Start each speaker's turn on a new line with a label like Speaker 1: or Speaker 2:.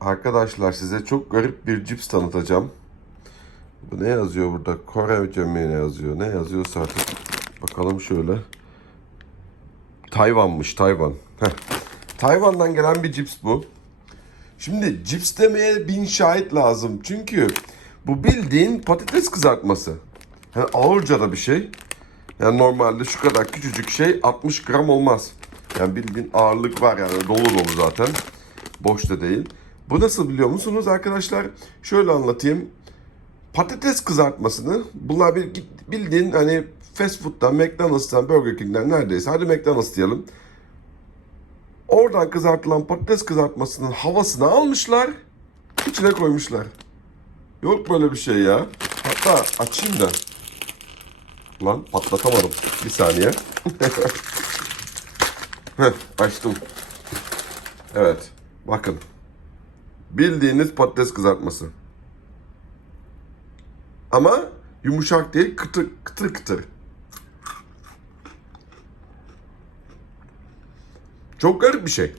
Speaker 1: Arkadaşlar size çok garip bir cips tanıtacağım. Bu ne yazıyor burada? Kore cemini yazıyor. Ne yazıyorsa artık. Bakalım şöyle. Tayvan'mış Tayvan. Heh. Tayvan'dan gelen bir cips bu. Şimdi cips demeye bin şahit lazım. Çünkü bu bildiğin patates kızartması. Yani ağırca da bir şey. Yani normalde şu kadar küçücük şey 60 gram olmaz. Yani bildiğin ağırlık var yani dolu dolu zaten. Boş da değil. Bu nasıl biliyor musunuz arkadaşlar? Şöyle anlatayım. Patates kızartmasını bunlar bir bildiğin hani fast food'dan, McDonald's'tan, Burger King'den neredeyse hadi McDonald's diyelim. Oradan kızartılan patates kızartmasının havasını almışlar, içine koymuşlar. Yok böyle bir şey ya. Hatta açayım da. Lan patlatamadım. Bir saniye. Heh, açtım. Evet. Bakın. Bildiğiniz patates kızartması. Ama yumuşak değil, kıtır kıtır kıtır. Çok garip bir şey.